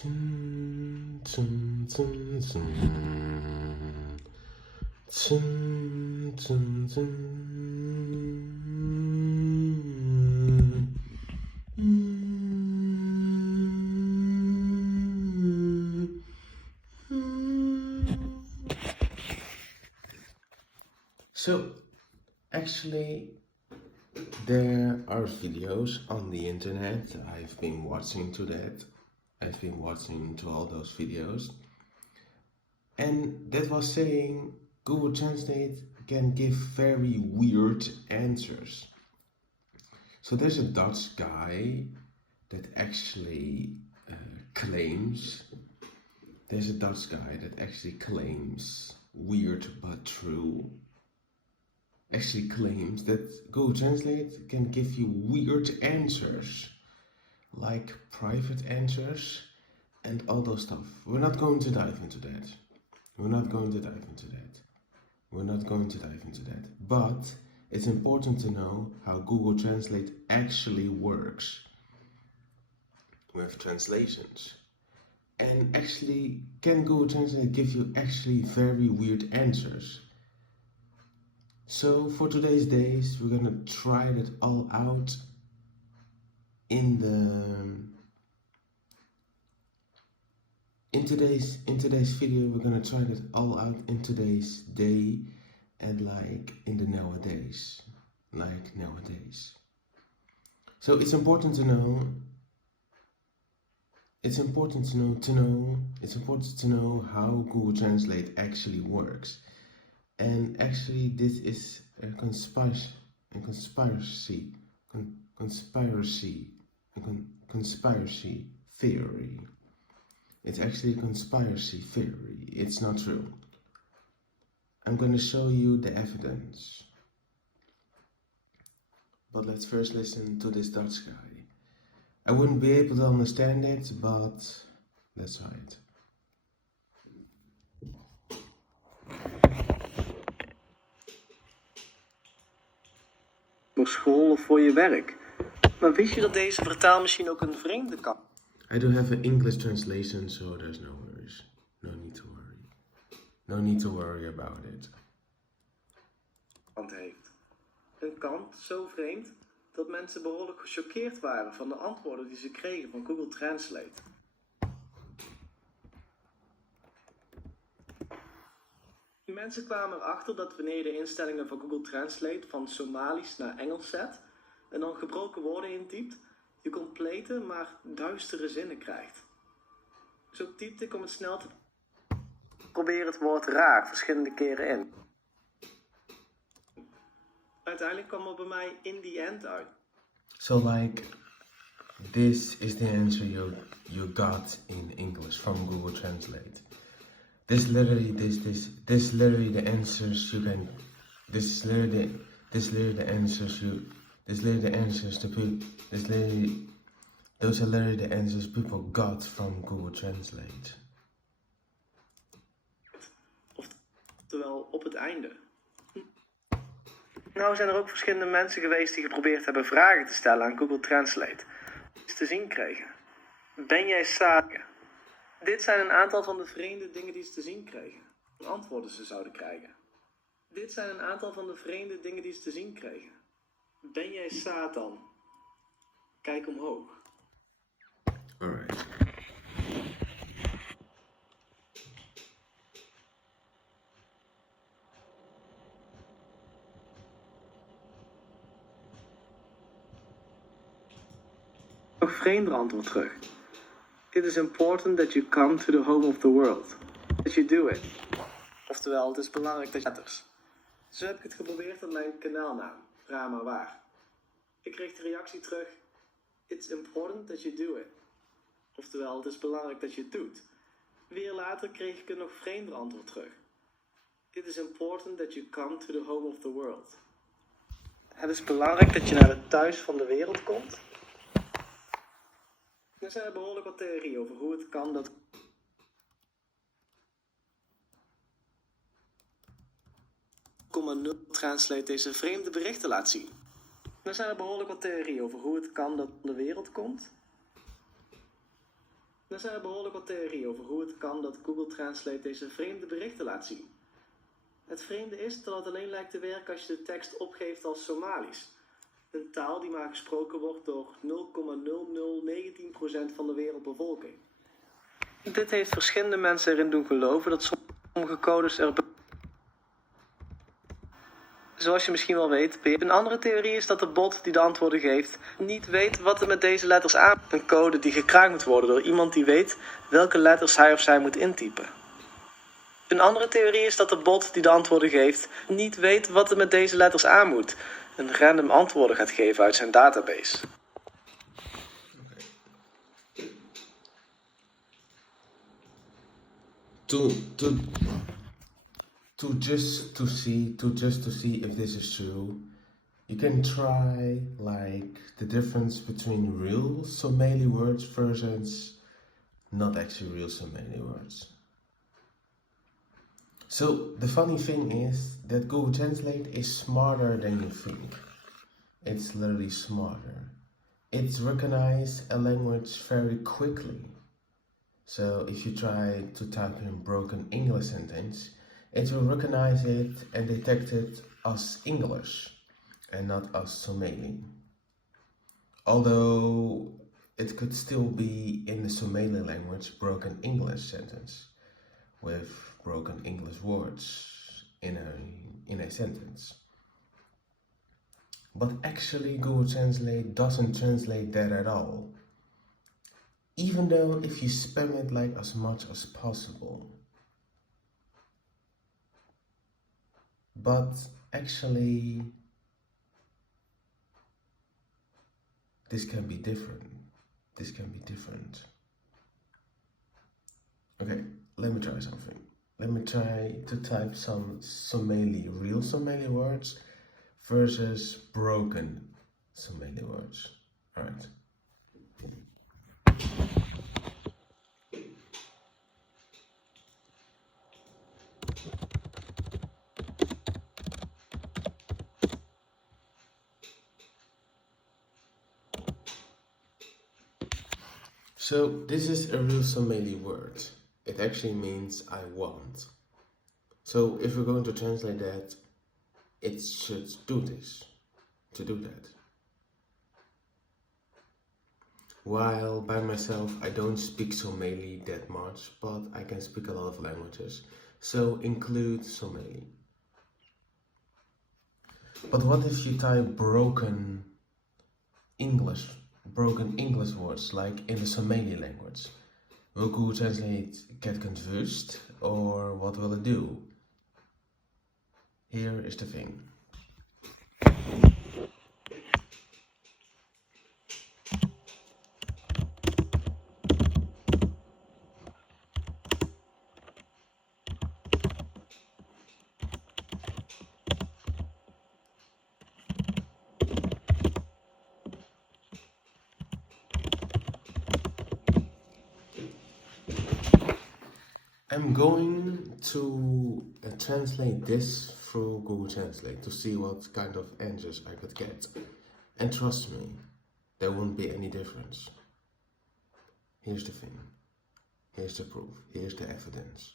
Zun, zun, zun, zun. Zun, zun, zun. So, actually, there are videos on the internet. I've been watching to that. I've been watching to all those videos. And that was saying Google Translate can give very weird answers. So there's a Dutch guy that actually claims, weird but true, actually claims that Google Translate can give you weird answers, like private answers and all those stuff. We're not going to dive into that. But it's important to know how Google Translate actually works with translations. And actually, can Google Translate give you actually very weird answers? So for today's days, we're gonna try that all out in today's video. We're gonna try that all out in today's day and like in the nowadays. So it's important to know how Google Translate actually works. And actually this is a conspiracy theory. It's actually a conspiracy theory. It's not true. I'm going to show you the evidence. But let's first listen to this Dutch guy. I wouldn't be able to understand it, but let's try it. Voor school of voor je werk. Maar wist je dat deze vertaalmachine ook een vreemde kan? I do have an English translation, so there's no worries. No need to worry about it. Heeft. Een kant zo vreemd dat mensen behoorlijk gechoqueerd waren van de antwoorden die ze kregen van Google Translate. Mensen kwamen erachter dat wanneer je de instellingen van Google Translate van Somalisch naar Engels zet en dan gebroken woorden intypt, je complete, maar duistere zinnen krijgt. Zo typte ik om het snel te proberen het woord raar verschillende keren in. Uiteindelijk kwam er bij mij in the end uit. So like, this is the answer you got in English from Google Translate. This is literally the answers you can. Those are literally the answers people got from Google Translate. Oftewel op het einde. Nou zijn er ook verschillende mensen geweest die geprobeerd hebben vragen te stellen aan Google Translate. Iets te zien kregen. Ben jij samen? Dit zijn een aantal van de vreemde dingen die ze te zien kregen. Antwoorden ze zouden krijgen. Ben jij Satan? Kijk omhoog. Alright. Nog vreemder antwoord terug. It is important that you come to the home of the world. That you do it. Oftewel, het is belangrijk dat je letters. Zo heb ik het geprobeerd met mijn kanaalnaam. Raar maar waar. Ik kreeg de reactie terug. It's important that you do it. Oftewel, het is belangrijk dat je het doet. Weer later kreeg ik een nog vreemder antwoord terug. It is important that you come to the home of the world. Het is belangrijk dat je naar het thuis van de wereld komt. Er zijn behoorlijk wat theorieën over hoe het kan dat Translate deze vreemde berichten laat zien. Er zijn behoorlijk wat theorieën over hoe het kan dat de wereld komt. Er zijn behoorlijk wat theorieën over hoe het kan dat Google Translate deze vreemde berichten laat zien. Het vreemde is dat het alleen lijkt te werken als je de tekst opgeeft als Somalisch. Een taal die maar gesproken wordt door 0,0019% van de wereldbevolking. Dit heeft verschillende mensen erin doen geloven dat sommige codes er... Zoals je misschien wel weet, een andere theorie is dat de bot die de antwoorden geeft niet weet wat het met deze letters aan... Een code die gekraakt moet worden door iemand die weet welke letters hij of zij moet intypen. Een andere theorie is dat de bot die de antwoorden geeft niet weet wat het met deze letters aan moet. Een random antwoorden gaat geven uit zijn database. Just to see if this is true, you can try like the difference between real Somali words versus not actually real Somali words. So the funny thing is that Google Translate is smarter than you think. It's literally smarter. It recognizes a language very quickly. So if you try to type in broken English sentence, it will recognize it and detect it as English and not as Somali. Although it could still be in the Somali language broken English sentence with broken English words in a sentence. But actually Google Translate doesn't translate that at all. Even though if you spam it like as much as possible. But actually this can be different. Okay, let me try something. Let me try to type some Somali, real Somali words versus broken Somali words. Alright. So this is a real Somali word. It actually means I want. So if we're going to translate that, it should do this, to do that. While by myself I don't speak Somali that much, but I can speak a lot of languages, so include Somali. But what if you type broken English words like in the Somali language? Will Google Translate get confused, or what will it do? Here is the thing. I'm going to translate this through Google Translate to see what kind of answers I could get. And trust me, there won't be any difference. Here's the thing. Here's the proof. Here's the evidence.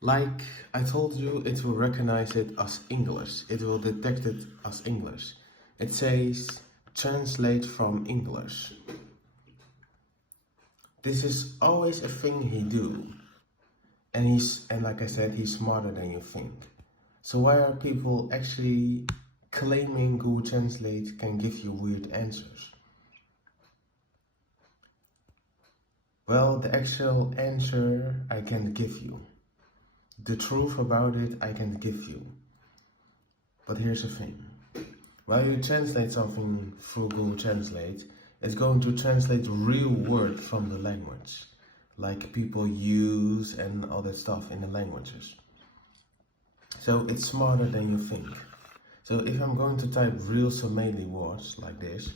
Like I told you, it will recognize it as English. It will detect it as English. It says, translate from English. This is always a thing he do. And like I said, he's smarter than you think. So why are people actually claiming Google Translate can give you weird answers? Well, the actual answer I can give you. The truth about it I can give you. But here's the thing. While you translate something through Google Translate, it's going to translate real words from the language. Like people use and all that stuff in the languages. So it's smarter than you think. So if I'm going to type real Somali words like this,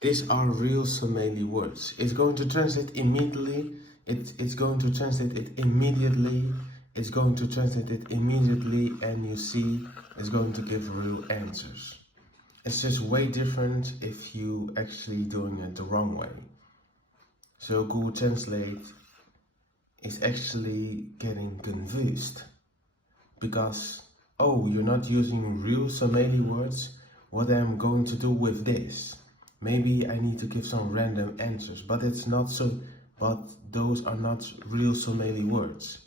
These are real Somali words. It's going to translate immediately. It's going to translate it immediately. It's going to translate it immediately, and you see it's going to give real answers. It's just way different if you actually doing it the wrong way. So Google Translate is actually getting confused because, oh, you're not using real Somali words. What am I going to do with this? Maybe I need to give some random answers, but it's not so. But those are not real Somali words.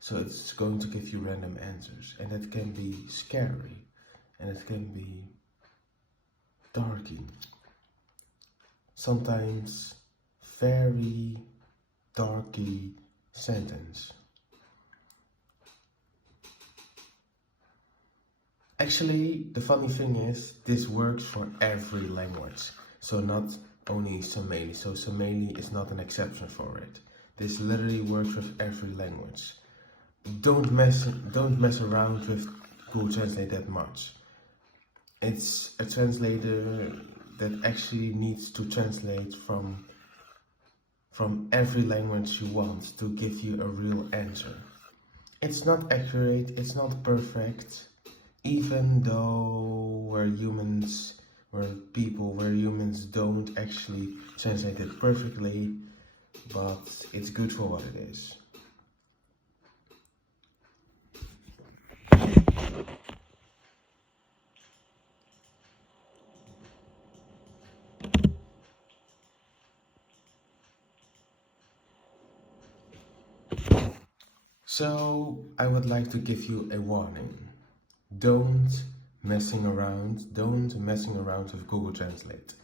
So it's going to give you random answers, and it can be scary, and it can be darky. Sometimes very darky sentence. Actually, the funny thing is, this works for every language. So not only Somali. So Somali is not an exception for it. This literally works with every language. Don't mess around with Google Translate that much. It's a translator that actually needs to translate from every language you want to give you a real answer. It's not accurate, it's not perfect, even though we're humans don't actually translate it perfectly, but it's good for what it is. So I would like to give you a warning. Don't messing around with Google Translate.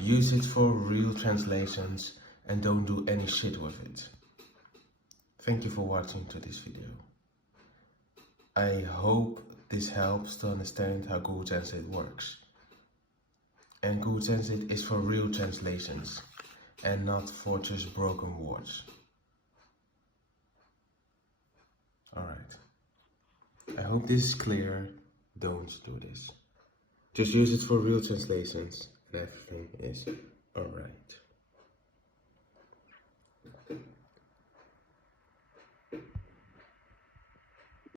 Use it for real translations and don't do any shit with it. Thank you for watching to this video. I hope this helps to understand how Google Translate works. And Google Translate is for real translations and not for just broken words. Alright. I hope this is clear. Don't do this. Just use it for real translations and everything is alright.